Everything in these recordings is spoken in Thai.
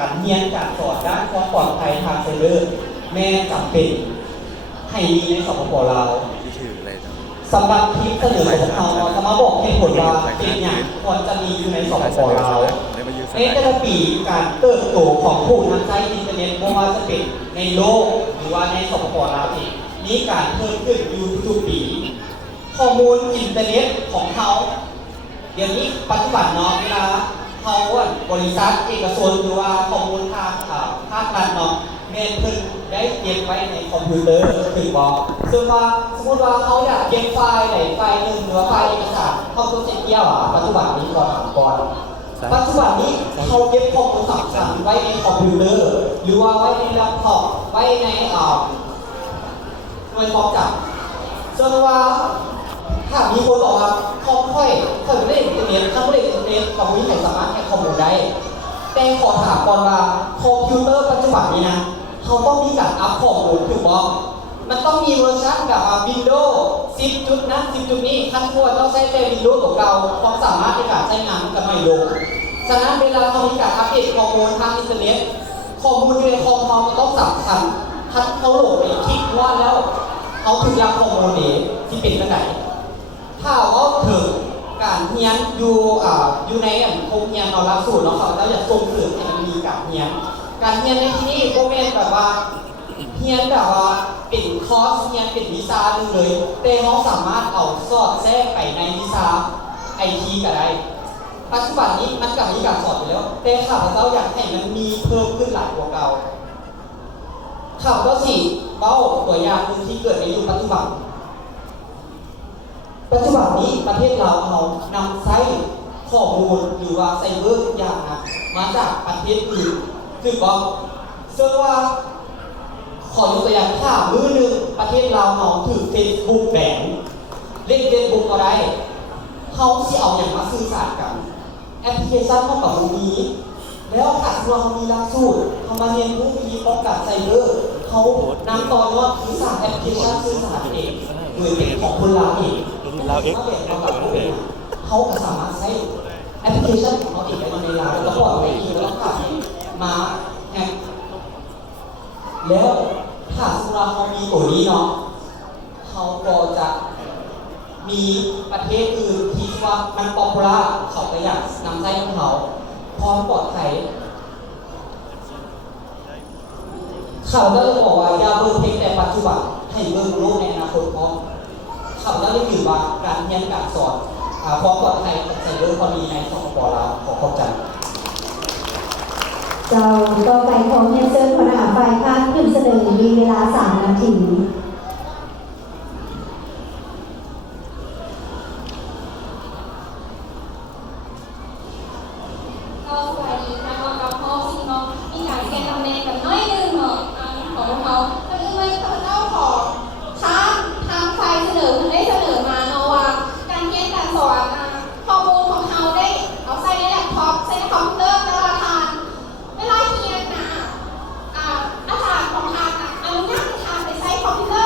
การเรียนการสอนด้านความปลอดภัยทางไซเบอร์แม่จำเป็นให้มีในสปป.ลาวสำหรับคลิปเสนอของเราจะมาบอกเหตุผลว่าเป็นอย่างควรจะมีอยู่ในสปป.ลาวในแต่ละปีการเติบโตของผู้นำใช้อินเทอร์เน็ตไม่ว่าจะเป็นในโลกหรือว่าในสปป.ลาวเองมีการเพิ่มขึ้นอยู่ทุกปีข้อมูลอินเทอร์เน็ตของเขาเดี๋ยวนี้ปัจจุบันเนาะเวลาเขาบริษัทเอกชนหรือว่าข้อมูลทางภาครัฐเนาะเมนเพิ่งได้เก็บไว้ในคอมพิวเตอร์ถึงบอกซึ่งว่าสมมติว่าเขาอยากเก็บไฟล์ไหนไฟล์หนึ่งหรือว่าไฟล์เอกสารเขาต้องเช็คเกี่ยวปัจจุบันนี้ก่อนปัจจุบันนี้เขาเก็บข้อมูลสำคัญไว้ในคอมพิวเตอร์หรือว่าไว้ในแล็ปท็อปไว้ในหน่วยความจำซึ่งว่าถ้ามีคนบอกว่าค่อยไม่ได้อินเทอร์เน็ตถ้าไม่ได้อินเทอร์เน็ตก็ไม่มีใครสามารถให้ข้อมูลได้แต่ขอถามก่อนว่าคอมพิวเตอร์ปัจจุบันนี้นะเขาต้องมีการอัพข้อมูลถูกบอกมันต้องมีเวอร์ชันแบบWindows 10 จุดนั้น10 จุดนี้ขั้นควรต้องใช้แต่ Windows ตัวเก่าความสามารถในการใช้งานมันจะไม่ลงฉะนั้นเวลาเขามีการอัปเดตข้อมูลทางอินเทอร์เน็ตข้อมูลในคอมเขาต้องสำคัญถ้าเขาโหลดไปคลิกว่าแล้วเขาถึงยังข้อมูลนี้ที่เป็นกันไหนถ้าเขาถึงการเรียนอยู่ในโครงเรียนเราหลักสูตรเราอยากส่งเสริมให้มันมีการเรียนในที่นี้โคเมนแบบว่าเรียนแบบว่าเป็นคอร์สเรียนเป็นวิชาหนึ่งเลยแต่เขาสามารถเอาสอดแทรกไปในวิชาไอทีก็ได้ปัจจุบันนี้มันก็มีการสอนอยู่แล้วแต่ข้าพเจ้าอยากให้มันมีเพิ่มขึ้นหลายกว่าเก่าข้าพเจ้าสิเบ้าตัวอย่างหนึ่งที่เกิดในยุคปัจจุบันนี้ประเทศเรานำใช้ข้อมูลหรือว่าไซเบอร์ทุกอย่างนะมาจากประเทศอื่นคือบอกเชื่อว่าขอยกตัวอย่างถ้ามือหนึ่งประเทศเราถือ Facebook แบนเล่น Facebook ก็ได้เขาสิเอาอย่างมาสื่อสารกันแอปพลิเคชันเข้ากับมูมีแล้วถ้าเรามีหลักสูตรเขามาเรียนรู้วิธีป้องกันไซเบอร์เขานำต่อยอดคือสร้างแอปพลิเคชันสื่อสารเองโดยเป็นของคนเราเองเขาสามารถใช้แอปพลิเคชันของเขาเองได้ในไลน์แล้วก็ปล่อยไปอีกแล้วก็มาแฮกแล้วถ้าสมมติเขามีตัวนี้เนาะเขาก็จะมีประเทศอื่นที่ว่ามันป๊อปปูล่าเขาก็อยากนำใช้ของเขาพร้อมปลอดภัยเขาก็เลยบอกว่าอย่าเบิ่งเพียงแต่ปัจจุบันให้เบิ่งโลกในอนาคตพร้อมเขาก็เลยถือว่าการเรียนการสอนความปลอดภัยของไซเบอร์พอดีในสปป.ลาวขอขอบใจเจ้าต่อไปของเรียนเชิญคณะฝ่ายค้านขึ้นเสนอมีเวลา3 นาทีก็สวัสดีค่ะน้องกับพ่อซิงน้องมีการแก้ตำแหน่งแบบน้อยนึงเนาะของเขาก็คือไม่ต้องเจ้าของทางฝ่ายเสนอมันได้เสนอมาเนาะว่าการเรียนการสอนข้อมูลของเขาได้เอาใส่ในแล็ปท็อปใส่ในคอมพิวเตอร์แต่ละทานเวลาเรียนอาจารย์ของทานอนุญาตให้ทานไปใช้คอมพิวเตอร์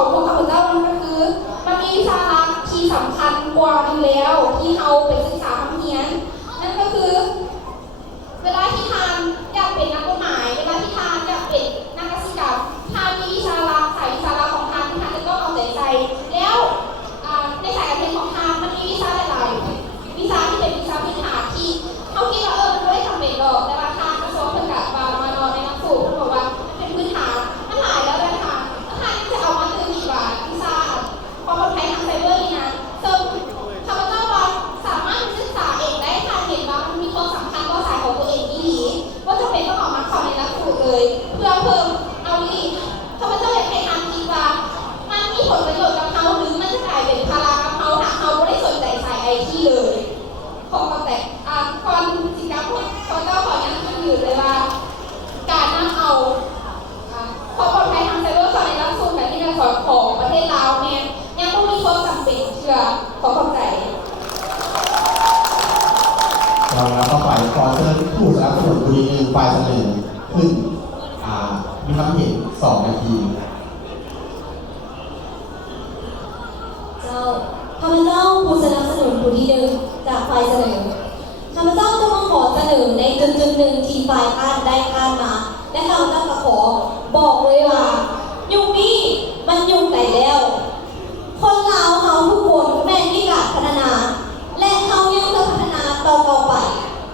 ของพวกข้าพเจ้านั่นก็คือมันมีวิชาลักที่สำคัญกว่าอยู่แล้วที่เราไปศึกษาทำเรียนนั่นก็คือเวลาที่ทานอยากเป็นนักกฎหมายเวลาที่ทานอยากเป็นนักกสิกรรมทานมีวิชาลักสายวิชาลักของทานที่ทานจะต้องเอาใจแล้วในสายการเรียนของทานมันมีวิชาหลายๆวิชาที่เป็นวิชาพื้นฐานที่เขาคิดว่ามันไม่จำเป็นหรอกแต่ว่าทานกระทรวงเพิ่งกับมานอนในหนักสูตรเขาบอกว่าเป็นพื้นฐานมันหลายแล้วเลยค่ะถ้าจะเอามาคือมีกว่าวิชาความปลอดภัยทางไซเบอร์นี่นะซึ่งข้าพเจ้าว่าสามารถศึกษาเองได้ค่ะเห็นว่ามันมีความสำคัญต่อสายของตัวเองดีว่าจะเป็นต้องออกมาเข้าในหลักสูตรเลยเพื่อเพิ่มเอาดีข้าพเจ้าอยากให้ทางคิดว่ามันมีผลประโยชน์กับเขาหรือมันจะกลายเป็นภาระกับเขาถ้าเขาไม่ได้สนใจสายไอทีเลยขอแต่ก่อนสิครับพวกเขาเจ้าขอยังอยู่เลยว่าการนำเอาความปลอดภัยทางไซเบอร์เข้าในหลักสูตรแบบที่เราสอนของประเทศลาวเนี่ยยังต้องมีความจำเป็นเชื่อขอเข้าใจ เราแล้วก็ฝ่ายขอเชิญผู้สนับสนุนบุรีหนึ่งฝ่ายเสนอขึ้นมีความเห็น2 นาที เจ้าข้าพเจ้าผู้สนับสนุนผู้ที่หนึ่งจากฝ่ายเสนอข้าพเจ้าจะมาขอเสนอในจุดหนึ่งที่ฝ่ายค้านได้ค้านมาและข้าพเจ้าก็ขอบอกเลยว่ายุคนี้มันยุคไหนแล้ว คนลาวเขาทุกคนแม่นมีการพัฒนา และเขายังจะพัฒนาต่อไป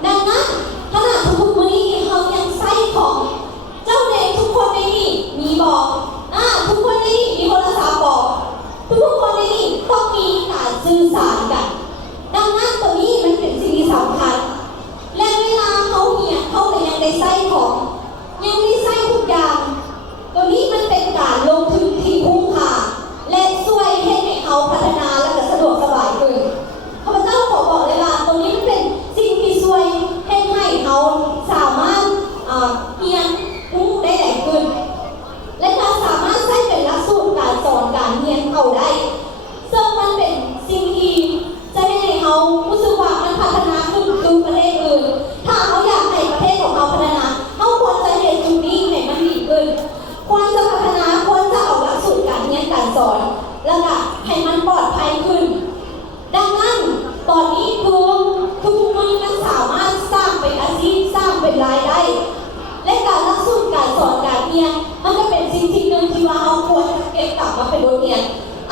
ดังนั้นขณะทุกๆวันนี้เขายังใช้ของเจ้าเด็กทุกคนในนี้มีบอกทุกคนในนี้มีโทรศัพท์บอกทุกคนในนี้ต้องมีการสื่อสารกัน ดังนั้นตัวนี้มันเป็นสิ่งที่สำคัญ และเวลาเขาเหียนเขาก็ยังได้ใช้ของยังได้ใช้ทุกอย่างตัวนี้มันเป็นการลงทุนที่คุ้มค่าและช่วยให้เขาพัฒนาและสะดวกสบายขึ้นข้าพเจ้าขอบอกเลยว่าตรงนี้มันเป็นสิ่งที่ช่วยให้เขาสามารถเรียนรู้ได้หลายขึ้นและเราสามารถใช้เป็นหลักสูตรการสอนการเรียนเขาได้ซึ่งมันเป็นสิ่งที่จะให้เขารู้สึกว่ามันพัฒนาขึ้นดูประเทศอื่นถ้าเขาอยากให้ประเทศของเขาพัฒนาเขาควรจะเห็นจุดนี้ให้มันดีขึ้นควรจะพัฒนาควรจะเอาหลักสูตรการเรียนการสอนแล้วก็ให้มันปลอดภัยขึ้นดังนั้นตอนนี้คือทุกคนมันสามารถสร้างเป็นอาชีพสร้างเป็นรายได้และการหลักสูตรการสอนการเรียนมันก็เป็นสิ่งที่หนึ่งที่ว่าเราควรจะเก็บกลับมาเป็นบทเรียน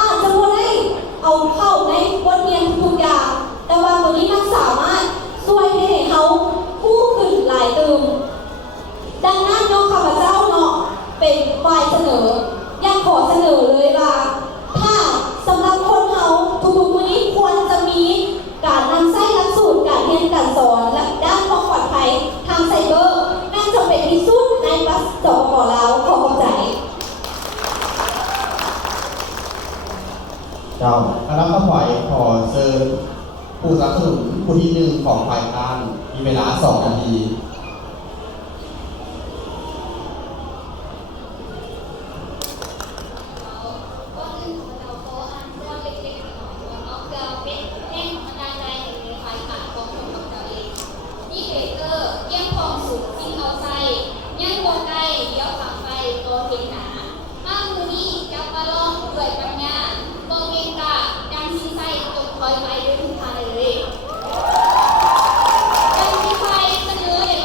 อาจจะไม่ได้เอาเข้าในบทเรียนทุกอย่างแต่ว่าตัวนี้มันสามารถช่วยให้เขาผู้ขึ้นหลายเติมดังนั้นน้องข้าพเจ้าเนาะเป็นฝ่ายเสนอยังขอเสนอเลยว่าถ้าสำหรับคนเขาทุกๆวันนี้ควรจะมีการนำใช้หลักสูตรการเรียนการสอนและด้านความปลอดภัยทางไซเบอร์น่าจะเป็นที่สุดในประเทศสปป.ลาวขอเข้าใจ เจ้าแล้วก็ฝ่ายขอเชิญผู้สนับสนุนผู้ที่หนึ่งของฝ่ายค้านมีเวลา2 นาที การมีไฟเสนออย่าง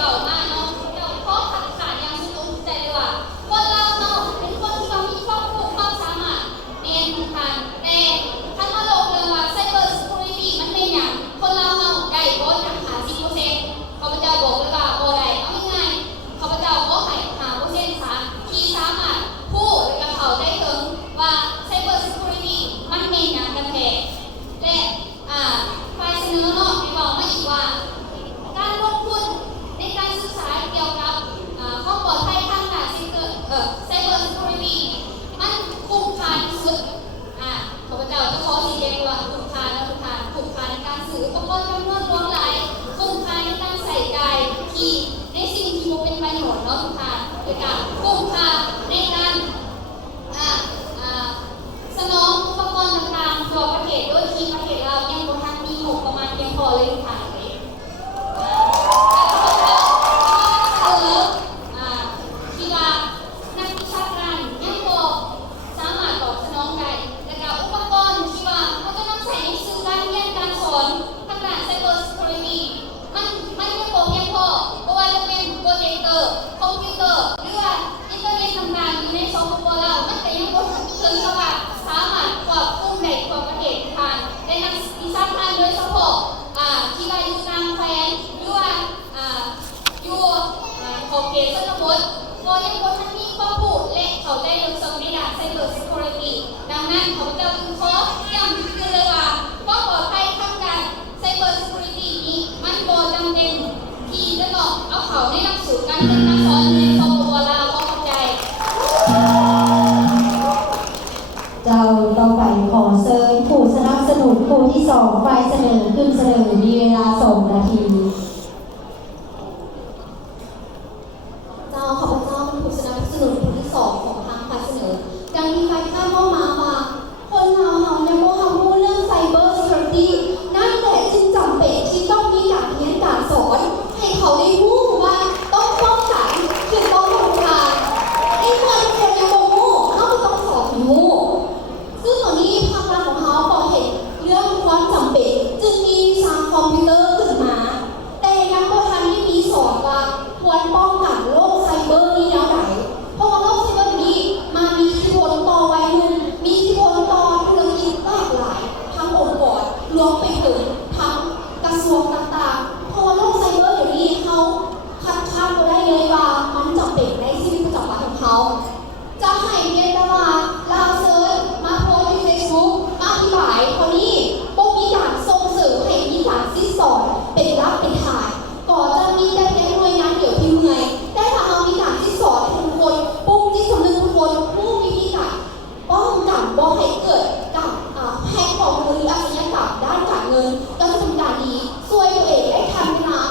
เชิญผู้สนับสนุนผู้ที่สองฝ่ายเสนอขึ้นเสนอมีเวลา2 นาที เจ้าข้าพเจ้าเป็นผู้สนับสนุนผู้ที่สองของทางฝ่ายเสนอดังที่ฝ่ายข้าเข้ามาว่าคนเราเนี่ยโมหะมูเรื่องไซเบอร์ซิเคียวริตี้นั่นแหละจึงจำเป็นที่ต้องมีการเรียนการสอนให้เขาได้รู้ว่าต้องป้องกันคือป้องกันการไอ้คนยังโมโม่เขาก็ต้องสอนให้โม่ซึ่งตอนนี้ภาครัฐของเขาบอกเห็นเรื่องความจำเป็นจึงมีวิชาคอมพิวเตอร์ขึ้นมาแต่ยังไม่ทันได้มีสอนว่าควรป้องกันโลกไซเบอร์นี้แนวไหนเพราะว่าโลกไซเบอร์นี้มามีอิทธิพลต่อวัยรุ่นมีอิทธิพลต่อธุรกิจหลากหลายทั้งองค์กรรวมไปถึงทั้งกระทรวงต่างๆเพราะว่าโลกไซเบอร์เดี๋ยวนี้เขาคัดค้านตัวได้เลยว่ามันจำเป็นในชีวิตประจำวันของเขาจะให้เรียนแต่ว่าลาวเซิร์ชมาโพสในเฟซบุ๊กมาอธิบายคนนี้พวกมีการส่งเสริมให้มีการซิสอนเป็นรับเป็นถ่ายก่อนจะมีแต่เพียงหน่วยงานเดียวที่เมื่อยแต่ถ้าเรามีการซิสอนให้ทุกคนปลุกจิตสำนึกทุกคนผู้มีวิธีการป้องกันบ่ให้เกิดการแฮกข้อมูลหรืออาชญากรรมด้านการเงินก็จะทำการดีช่วยตัวเองได้ทันเวลา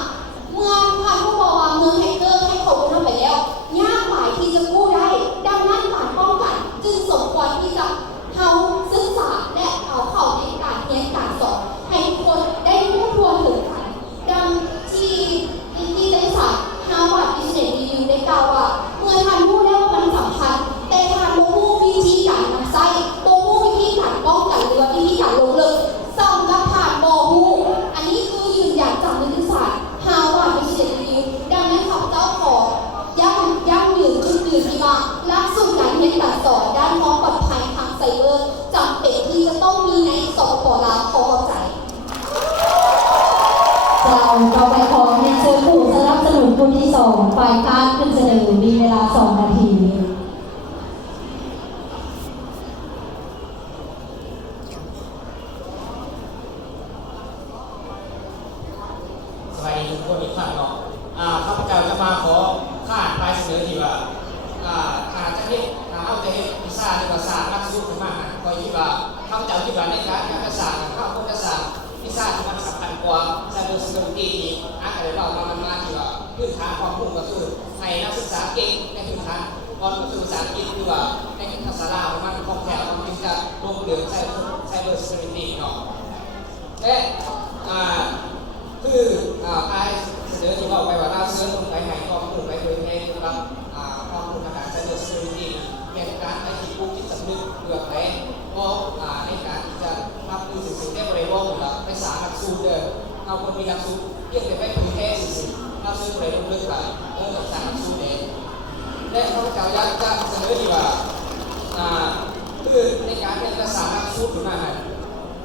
เมื่อผ่านผู้บอกว่าเมืองแฮกเกอร์ให้ข้อมูลเราไปแล้วยากหลายที่จะกู้ได้ดังนั้นการป้องกันจึงสมควรที่จะเขาศึกษาและเอาเข้าในการเรียนการสอนให้ทุกคนได้รู้ทั่วถึงกันดังที่ได้สารฮาวาร์ดบิสเนสรีวิวได้กล่าวว่าเมื่อท่านรู้แล้วมันสำคัญแต่ท่านรู้วิธีการนำใช้รู้วิธีการป้องกันหรือวิธีการลงลึกสำหรับผ่านรู้อันนี้คือยืนยันจากนิติศาสตร์ฮาวาร์ดบิสเนสรีวิวดังนั้นข้าพเจ้าขอยั่งยืนจุดยืนที่ว่าหลักสูตรการเรียนการสอนด้านความปลอดภัยทางไซเบอร์จำเป็นที่จะต้องมีในสปป.ลาวขอเข้าใจ เราไปขอเรียนเชิญผู้สนับสนุนผู้ที่สองฝ่ายค้านขึ้นเสนอมีเวลา2 นาที สวัสดีทุกคนอีกครั้งเนาะข้าพเจ้าจะมาขอข้าปลายเสนอที่ว่าจะเห็นเอาจะเห็นพิซซ่าที่ว่าสร้างนักสู้ขึ้นมาคอยที่ว่าข้าพเจ้าที่ว่าในการจะสร้างข้าวโพดสร้างพิซซ่าที่มันสำคัญกว่าไซเบอร์ซิเคียวริตี้ที่อะไรเรามันมาที่ว่าพื้นฐานความพุ่งก็คือให้นักศึกษาเก่งในพื้นฐานก่อนภาษาอังกฤษคือว่าในภาษาลาวมันคล่องแคล่วมันจึงจะลงเรื่องไซเบอร์ซิเคียวริตี้เนาะและคือไอเสนอที่บอกไปว่าเราเสนอตรงไปไหนข้อมูลไปโดยในสำหรับข้อมูลทางการ Cyber Security เป็นการไปที่ผู้ที่สำนึกเพื่อไปก็ในการที่จะรับมือสิ่งที่บริโภคเราไปสร้างหลักสูตรเดิมเราควรมีหลักสูตรเพียงแต่ไม่เผยแพร่สิ่งเราซื้อไปลงลึกว่ากับสร้างหลักสูตรเองและข้าพเจ้าอยากจะเสนอที่ว่าคือในการที่จะสร้างหลักสูตรขึ้นมา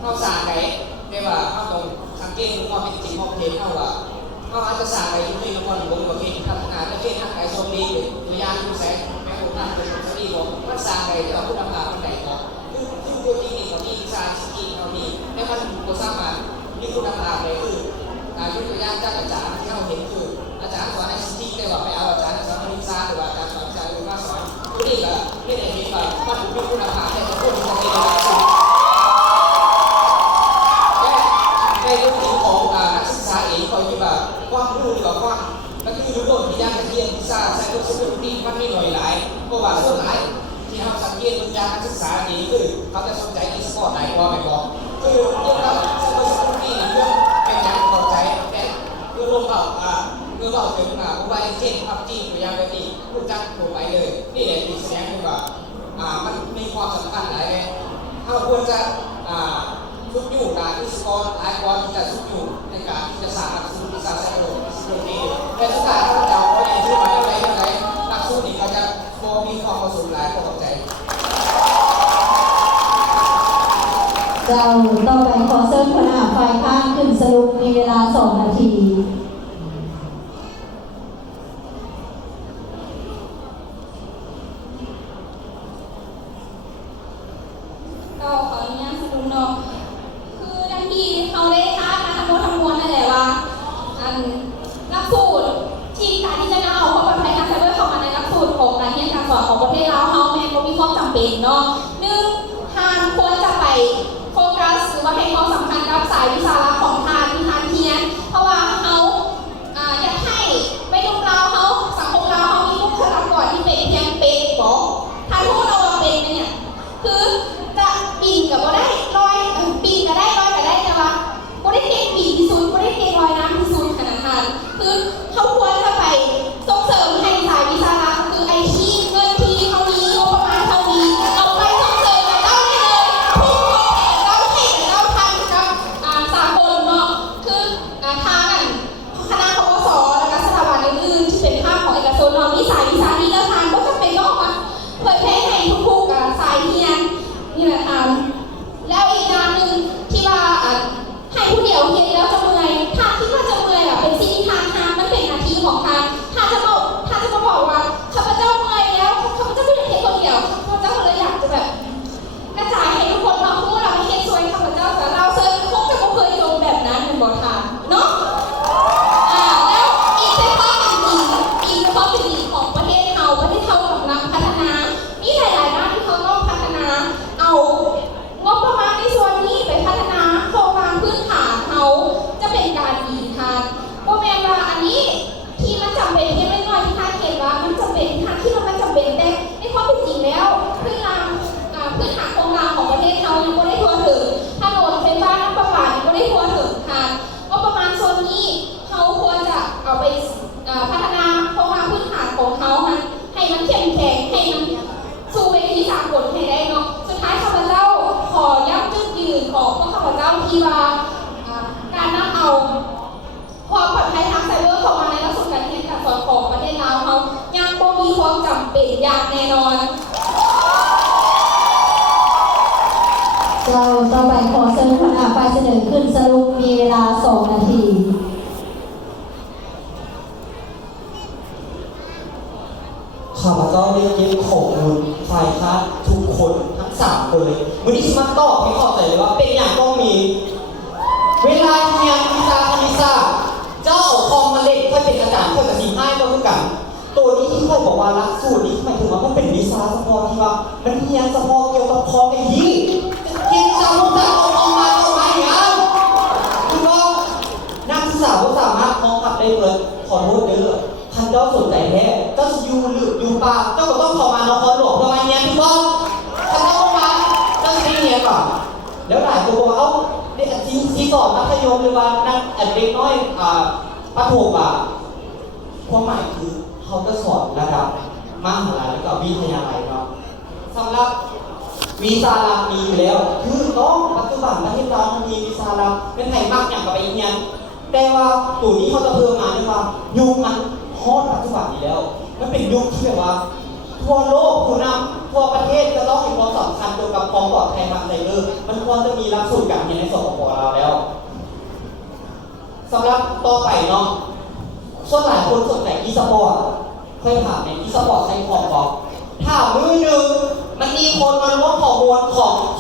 เราสร้างไหนแต่ว่าเราต้องสังเกตความเป็นจริงของประเทศเราว่าเราอาจจะสร้างไปทุกที่ละครอยู่บนประเทศพัฒนาประเทศทางไกลโซนดีตัวอย่างดูแสงแม้ผมนั่งเป็นคนที่บอกมันสร้างไปแต่ว่าคุณภาพมันไหนก่อนคือตัวจริงนี่ของที่สร้างสิ่งที่เรามีแต่มันตัวสร้างมามีคุณภาพเลยคือตัวอย่างจากอาจารย์ที่เราเห็นคืออาจารย์สอนในสิ่งที่เรียกว่าไปเอาอาจารย์สอนคณิตศาสตร์หรือว่าอาจารย์สอนวิชาอื่นมาสอนตัวนี้ก็ไม่ได้เห็นว่ามันมีคุณภาพแต่ตัวนี้จะเป็นหลักสูตรในเรื่องของนักศึกษาเองเขาคิดว่าความรู้หรือว่าความมันคือรู้ที่ยากเรียนวิชาไซเบอร์ซิเคียวริตี้มันมีหน่วยหลายเพราะว่าส่วนหลายที่เราสังเกตวิญญาณนักศึกษาเองคือเขาจะสนใจอีสปอร์ตไหนกว่าไม่บอกคือเรื่องการไซเบอร์ซิเคียวริตี้เรื่องเป็นอย่างเข้าใจแต่คือลงเอาคือเราถึงเพราะว่าเช่นพับจีตัวอย่างแบบนี้รู้จักถูกไปเลยนี่แหละที่แสดงว่ามันมีความสำคัญหลายเลยเราควรจะทุกอยู่การที่สกอร์ไอคอนที่จะทุกอยู่ในการที่จะสร้างหลักสูตรที่สร้างไซเบอร์ซิเคียวริตี้แต่สุดท้ายเราจะเอาอย่างที่มาอะไรหลักสูตรนี้เขาจะมีความผสมหลายความเข้าใจ เราต่อไปขอเชิญคณะฝ่ายค้านขึ้นสรุปมีเวลา2 นาที เราขออนุญาตสรุปเนาะคือดังที่เขาได้ท้ามาทั้งหมดทั้งมวลนั่นแหละว่าหลักสูตรที่การที่จะนำเอาความปลอดภัยทางไซเบอร์เข้ามาในหลักสูตรของการเรียนการสอนของประเทศลาวเฮาแม่นบ่มีความจำเป็นเนาะ1ทางควรจะไป ที่ว่าการนำเอาความปลอดภัยทางไซเบอร์เข้ามาในหลักสูตรการเรียนการสอนของประเทศลาวเขายังบ่มีความจำเป็นอย่างแน่นอน เจ้าต่อไปขอเชิญคณะฝ่ายเสนอขึ้นสรุปมีเวลา 2 นาที ข้าพเจ้าได้เก็บข้อมูลฝ่ายค้านทุกคนทั้ง3คนเลยวันนี้มาตอบให้เข้าใจเลยว่าเป็นอย่างต้องมี เวลาเรียนวิชาคณิตศาสตร์เจ้าเอาคอมมาเล่นค่อยเป็นอาจารย์ค่อยกับ15ก็คือกันตัวนี้ที่เขาบอกว่าหลักสูตรนี้หมายถึงว่ามันเป็นวิชาเฉพาะที่ว่ามันเรียนเฉพาะเกี่ยวกับคอมไอ้ยี่เรียนวิชาพวกนั้นเอาคอมมาเอาไว้ยังคือว่านักศึกษาก็สามารถมองกลับได้เลยขอโทษเด้อท่านเจ้าสนใจแท้เจ้าอยู่หรืออยู่ป่าเจ้าก็ต้องเข้ามานครหลวงประมาณนี้ถูกต้องท่านเจ้าเข้ามาเจ้าจะได้เรียนก่อนแล้วหลายตัวบอกว่าเอ้าเด็กที่สอนมัธยมหรือว่านักเด็กน้อยประถมความหมายคือเขาจะสอนระดับมหาลัยแล้วก็วิทยาลัยเนาะสำหรับวีซ่าลับมีอยู่แล้วคือต้องปัจจุบันประเทศเรามันมีวีซ่าลับเป็นไทยมากอย่างกับไปอีกอย่างแต่ว่าตัวนี้เขาจะเพิ่มมาด้วยว่ายุคมันฮอตปัจจุบันนี้แล้วมันเป็นยุคที่แบบว่าทั่วโลกผู้นำทั่วประเทศจะต้องมีความสำคัญเกี่ยวกับความปลอดภัยทางไซเบอร์มันควรจะมีหลักสูตรการเรียนในสปป.เราแล้วสำหรับต่อไปเนาะส่วนหลายคนสนใจอีสปอร์ตเคยถามในอีสปอร์ตใช้ของบอกถ้ามือหนึ่งมันมีคนมาล้วงข้อมูล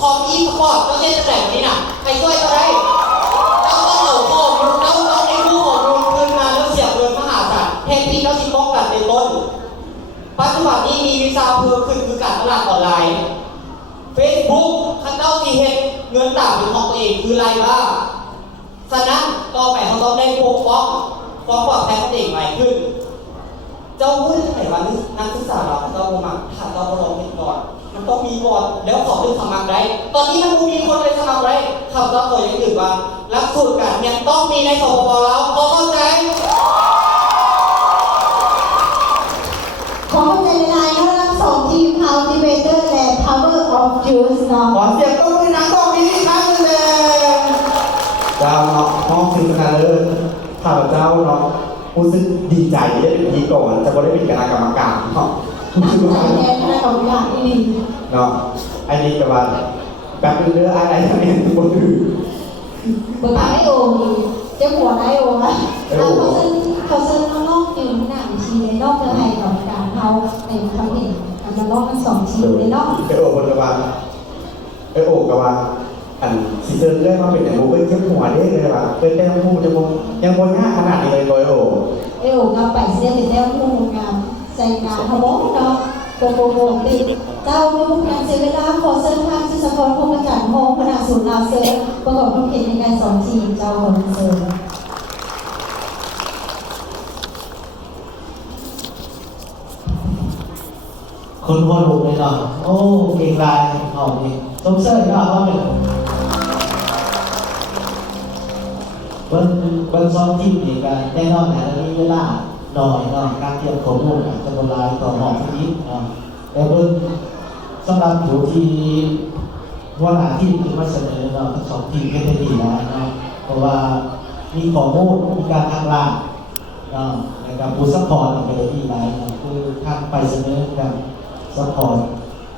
ของอีสปอร์ตก็เช่นแต่แบบนี้น่ะใครช่วยก็ได้เราต้องเอาข้อมูลเราต้องได้รู้ข้อมูลคืนมาแล้วเสียเงินมหาศาลแทนที่เราสิป้องกันเป็นต้นปัจจุบันนี้มีวีซ่าเพิ่มขึ้นคือการตลาดออนไลน์ Facebook ข้างนอกที่เห็นเงินต่างเป็นของตัวเองคือไรบ้างฉะนั้นต่อไปเขาต้องได้ปกป้องความปลอดภัยของตัวเองใหม่ขึ้น เจ้าพูดที่ไหนว่านักศึกษาเราเจ้าประมาณถ้าเจ้าลองเห็นก่อนมันต้องมีก่อนแล้วขอเป็นสมัครได้ตอนนี้มันมีคนไปสมัครได้เขาเจ้าตัวอย่างอื่นว่าหลักสูตรการเรียนต้องมีในสปป.เราพอเข้าใจขอเข้าใจเวลาแล้วทั้ง2 ทีม Cultivator และ Power of Juice เนาะ ขอเสียงต้อนรับนักบอกนี้อีกครั้งหนึ่งเลยเจ้าเนาะห้องคือคณะเลิศข้าพเจ้าเนาะรู้สึกดีใจที่ได้เป็นพิธีกรจะบ่ได้เป็นคณะกรรมการเนาะ ตั้งใจแทนคณะกรรมการที่ดี เนาะอันนี้ก็ว่าแบบเป็นเรื่องอะไรทั้งนั้นทุกคนถือ เบิกได้โอมีเจ้าหัวได้โอค่ะเขาเชิญน้องๆอยู่ขนาดทีในนอกเนื้อไทยกับการเขาในคำเห็นการมาลอกทั้ง2 ทีในนอก โอ้คนกว่าโอ้กับว่าอันสิเจอเรื่องมาเป็นอย่างโมเป็นเจ็บหัวได้เลยว่าเป็นแต่ละผู้จะมยังบนหน้าขนาดนี้เลยโโอ้โอกาไปเสียเป็นแล้วผู้งามใจงานเขาบอกเนาะโกติเจ้าไม่มุ่งงานเสียเวลาขอเชิญทางชิสกรพงษ์จันทร์โฮมคณะศูนย์ลาวเซิร์ฟประกอบธุรกิจในการสอนทีมเจ้าของเซิร์ฟคนหัวลุกเลยเนาะโอ้เก่งลายหอมนี่สมเสยเนาะว่าเป็นวันซ้อมทีมนี่กันแน่นอนนะมีเวลาหน่อยเนาะการเตรียมข้อมูลอาจจะเป็นลายต่อหอมนิดเนาะแต่เพิ่นสำหรับผู้ที่หัวหน้าทีมที่มาเสนอเนาะทั้ง2 ทีมก็ได้ดีแล้วเนาะเพราะว่ามีข้อมูลมีการทางล่างเนาะในการผู้ซัพพอร์ตก็ได้ดีแล้วเนาะคือทางไปเสนอกันซัพพอร์ต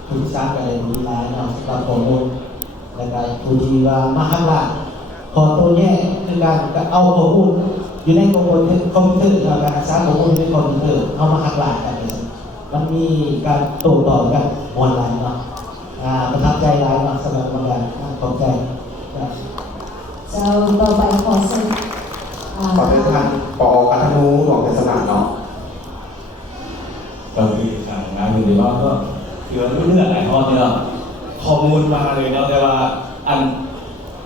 ทุกสาขาเลยดีหลายเนาะสำหรับข้อมูลและการผู้ที่ว่ามาข้างล่างขอตัวแยกคือการเอาข้อมูลอยู่ในคอมพิวเตอร์แล้วการสร้างข้อมูลในคอมพิวเตอร์เอามาข้างล่างกันเลยมันมีการโต้ตอบกันออนไลน์เนาะประทับใจหลายเนาะสำหรับการขอบใจเจ้าต่อไปขอเชิญขอเป็นทางปอกัทนูหลวงเทศบาลเนาะ ก็คือทางงานอยู่ในรอบก็คือว่าเรื่องหลายข้อเนี่ยข้อมูลมาเลยเนาะแต่ว่าอัน